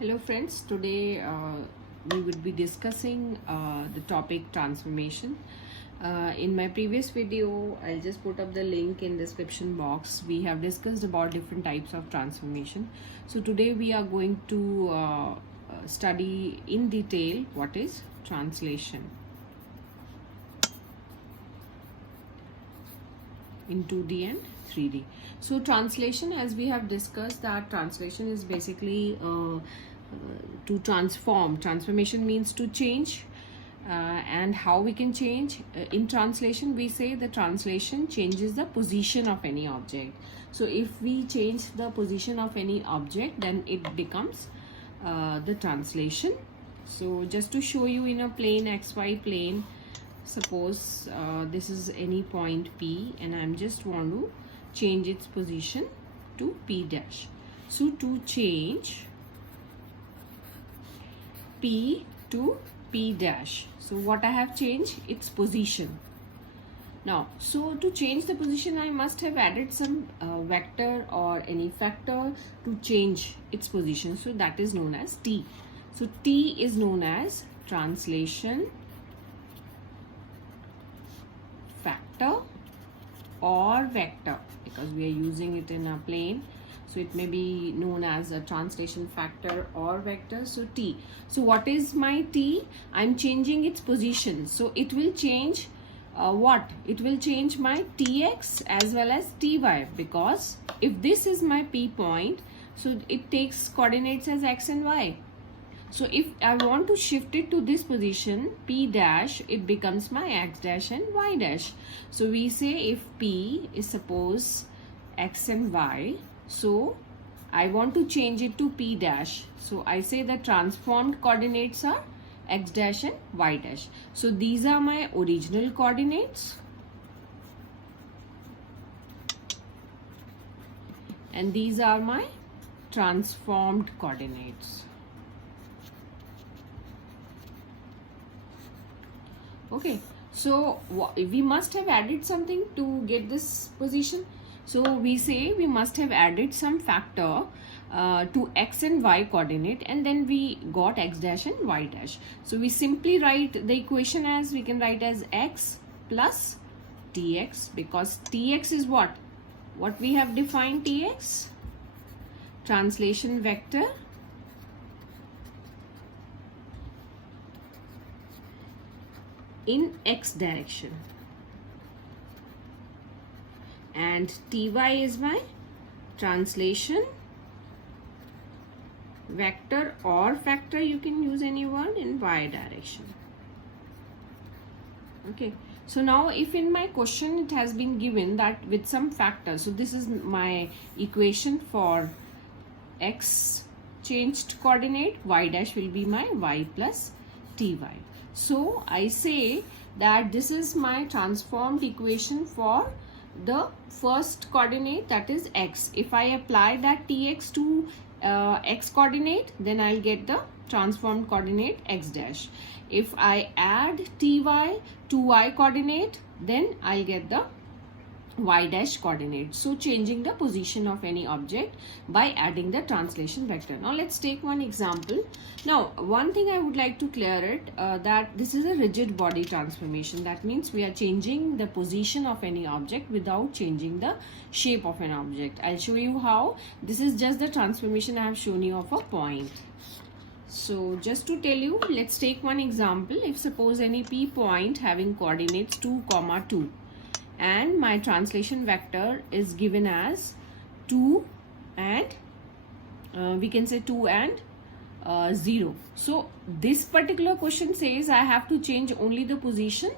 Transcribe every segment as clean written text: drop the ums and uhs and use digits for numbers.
Hello friends, today we would be discussing the topic transformation. In my previous video, I'll just put up the link in description box. We have discussed about different types of transformation. So today we are going to study in detail what is translation in 2D and 3D. So translation, as we have discussed, that translation is basically to transform. Transformation means to change, and how we can change. In translation, we say the translation changes the position of any object. So if we change the position of any object, then it becomes the translation. So just to show you, in a plane, XY plane, suppose this is any point P, and I'm just want to change its position to P dash. So to change P to P dash, so what I have changed? Its position. Now, so to change the position, I must have added some vector or any factor to change its position. So that is known as T. So T is known as translation factor or vector, because we are using it in a plane. So it may be known as a translation factor or vector. So T. So what is my T? I'm changing its position. So it will change what? It will change my Tx as well as Ty, because if this is my P point, so it takes coordinates as X and Y. So if I want to shift it to this position, P dash, it becomes my X dash and Y dash. So we say if P is suppose X and Y, so I want to change it to P dash. So I say the transformed coordinates are X dash and Y dash. So these are my original coordinates, and these are my transformed coordinates. Okay, so we must have added something to get this position. So we say we must have added some factor to X and Y coordinate, and then we got X dash and Y dash. So we simply write the equation as, we can write as X plus Tx, because Tx is what? What we have defined Tx? Translation vector in X direction, and Ty is my translation vector or factor, you can use any word, in Y direction. Okay, so now if in my question it has been given that with some factor, so this is my equation for X changed coordinate, Y dash will be my Y plus Ty. So I say that this is my transformed equation for the first coordinate, that is X. If I apply that Tx to X coordinate, then I'll get the transformed coordinate X dash. If I add Ty to Y coordinate, then I'll get the Y dash coordinate. So changing the position of any object by adding the translation vector. Now let's take one example. Now one thing I would like to clear it, that this is a rigid body transformation. That means we are changing the position of any object without changing the shape of an object. I'll show you how. This is just the transformation I have shown you of a point. So just to tell you, let's take one example. If suppose any P point having coordinates 2, 2, and my translation vector is given as 2 and we can say 2 and 0. So this particular question says I have to change only the position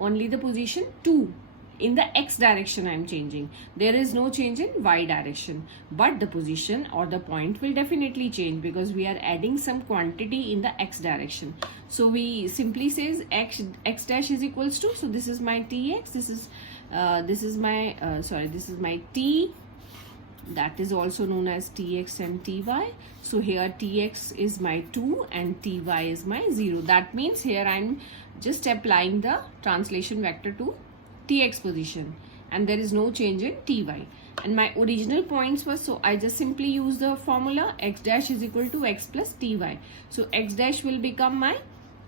2. In the X direction I am changing. There is no change in Y direction, but the position or the point will definitely change, because we are adding some quantity in the X direction. So we simply says X dash is equals to, so this is my Tx, this is my T, that is also known as Tx and Ty. So here Tx is my 2 and Ty is my 0. That means here I am just applying the translation vector to Tx position, and there is no change in Ty. and my original points was, so I just simply use the formula x dash is equal to x plus ty. So x dash will become my,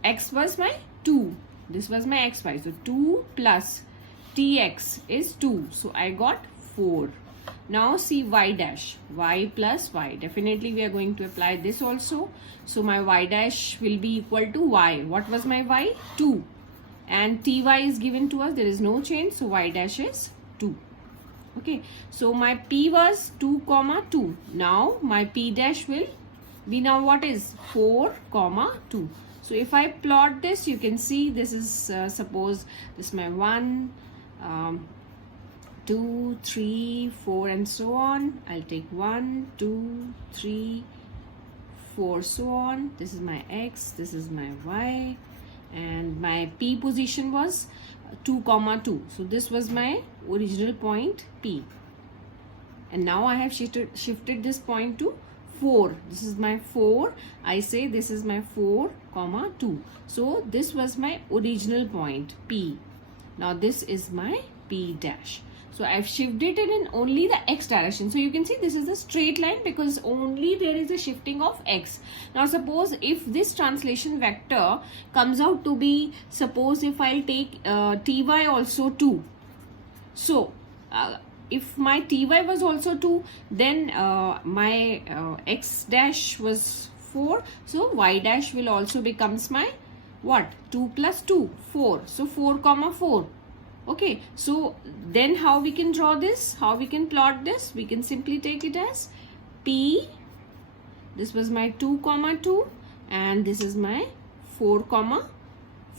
x was my 2, this was my xy, so 2 plus tx is 2, so I got 4. Now see y dash, y plus y, definitely we are going to apply this also. So my y dash will be equal to y. What was my y? 2. And ty is given to us, there is no change, so y dash is 2. Okay, so my p was 2 comma 2. Now my p dash will be, now what is 4 comma 2. So if I plot this, you can see this is suppose this is my 1, 2, 3, 4 and so on. I'll take 1, 2, 3, 4 so on. This is my x, this is my y, and my p position was 2 comma 2. So this was my original point p, and now I have shifted this point to 4. This is my 4. I say this is my 4 comma 2. So this was my original point p. Now this is my p dash. So I've shifted it in only the x direction. So you can see this is the straight line because only there is a shifting of x. Now suppose if this translation vector comes out to be, suppose if I'll take ty also 2. So if my ty was also 2, then my x dash was 4. So y dash will also becomes my what? 2 plus 2, 4. So 4 comma 4. Okay, so then how we can draw this? How we can plot this? We can simply take it as p. This was my 2 comma 2 and this is my 4 comma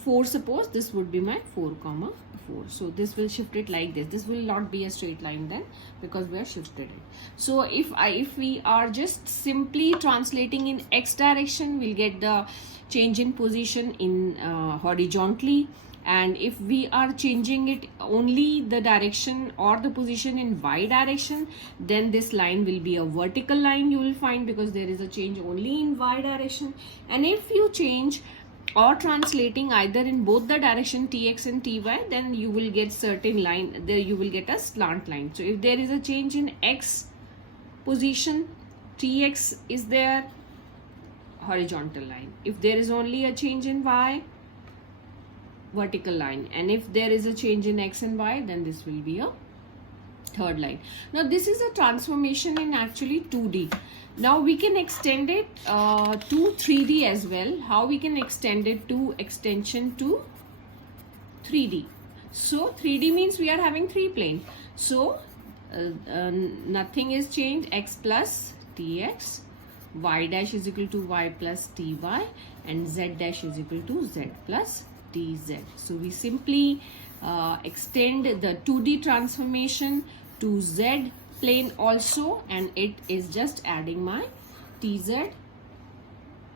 4. Suppose this would be my 4 comma 4. So this will shift it like this. This will not be a straight line then because we are shifted it. So if we are just simply translating in x direction, we'll get the change in position in horizontally. And if we are changing it only the direction or the position in y direction, then this line will be a vertical line, you will find, because there is a change only in y direction. And if you change or translating either in both the direction tx and ty, then you will get certain line, there you will get a slant line. So if there is a change in x position, tx is there, horizontal line. If there is only a change in y, vertical line. And if there is a change in x and y, then this will be a third line. Now this is a transformation in actually 2D. Now we can extend it to 3D as well. How we can extend it to extension to 3D? So 3D means we are having 3 plane. So nothing is changed, x plus tx, y dash is equal to y plus ty, and z dash is equal to z plus dz. So we simply extend the 2D transformation to z plane also, and it is just adding my tz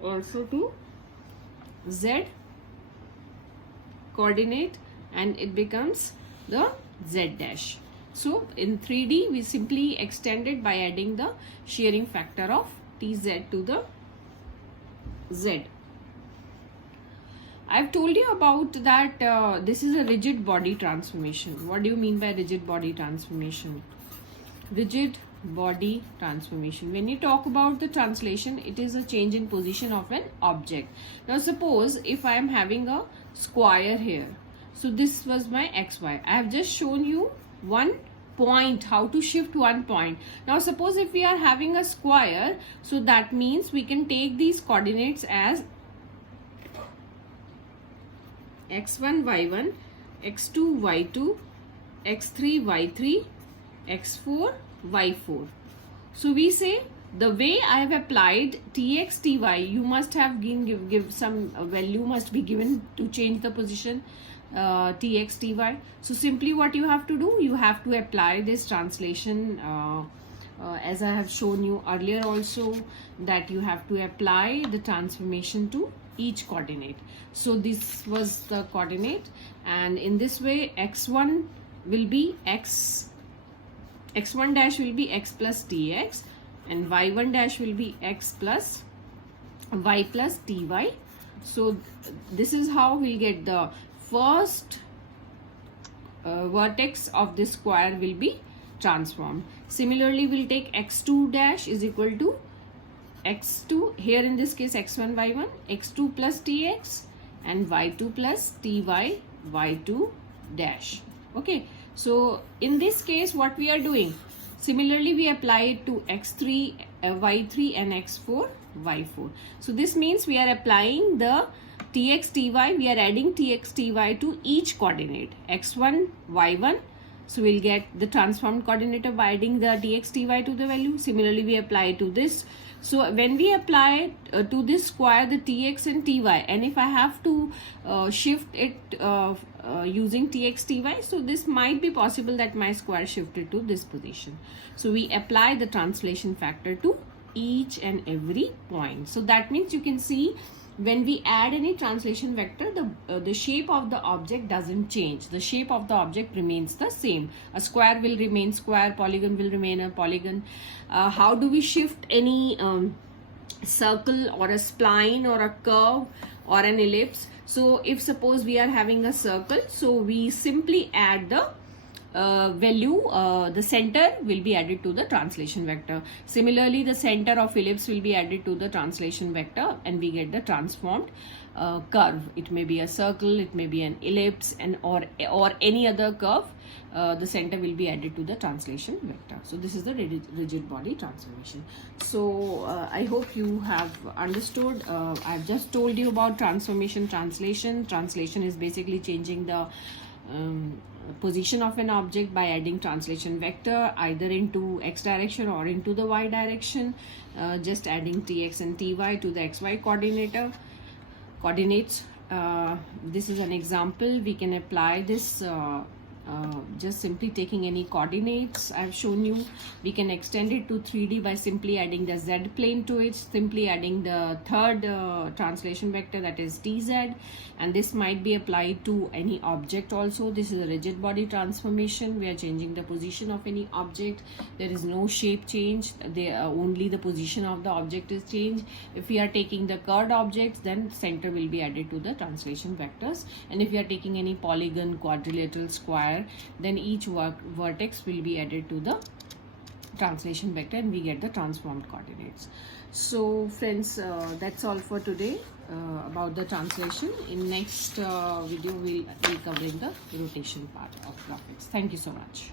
also to z coordinate, and it becomes the z dash. So in 3D we simply extend it by adding the shearing factor of tz to the z. I've told you about that this is a rigid body transformation. What do you mean by rigid body transformation? Rigid body transformation, when you talk about the translation, it is a change in position of an object. Now suppose if I am having a square here, so this was my xy. I have just shown you one point, how to shift one point. Now suppose if we are having a square, so that means we can take these coordinates as x1 y1, x2 y2, x3 y3, x4 y4. So we say the way I have applied tx ty, you must have give some value must be given to change the position tx ty. So simply what you have to do, you have to apply this translation as I have shown you earlier also, that you have to apply the transformation to each coordinate. So this was the coordinate, and in this way x1 will be x1 dash will be x plus tx, and y1 dash will be x plus y plus ty. So this is how we'll get the first vertex of this square will be transformed. Similarly, we'll take x2 dash is equal to x2, here in this case x1 y1, x2 plus tx and y2 plus ty y2 dash. Okay, so in this case what we are doing, similarly we apply it to x3 y3 and x4 y4. So this means we are applying the tx ty, we are adding tx ty to each coordinate x1 y1. So we'll get the transformed coordinate by adding the tx ty to the value. Similarly we apply to this. So when we apply to this square the tx and ty, and if I have to shift it using tx ty, so this might be possible that my square shifted to this position. So we apply the translation factor to each and every point. So that means you can see when we add any translation vector, the shape of the object doesn't change. The shape of the object remains the same. A square will remain square, polygon will remain a polygon. How do we shift any circle or a spline or a curve or an ellipse? So if suppose we are having a circle, so we simply add the value, the center will be added to the translation vector. Similarly, the center of ellipse will be added to the translation vector and we get the transformed curve. It may be a circle, it may be an ellipse, and or any other curve. The center will be added to the translation vector. So this is the rigid body transformation. So I hope you have understood. I've just told you about transformation, translation. Translation is basically changing the position of an object by adding translation vector either into x direction or into the y direction, just adding tx and ty to the xy coordinates. This is an example. We can apply this just simply taking any coordinates I've shown you. We can extend it to 3D by simply adding the z plane to it, simply adding the third translation vector, that is dz, and this might be applied to any object also. This is a rigid body transformation. We are changing the position of any object. There is no shape change, only the position of the object is changed. If we are taking the curved objects, then center will be added to the translation vectors, and if we are taking any polygon, quadrilateral, square, then each vertex will be added to the translation vector and we get the transformed coordinates. So friends, that's all for today about the translation. In next video we'll be covering the rotation part of graphics. Thank you so much.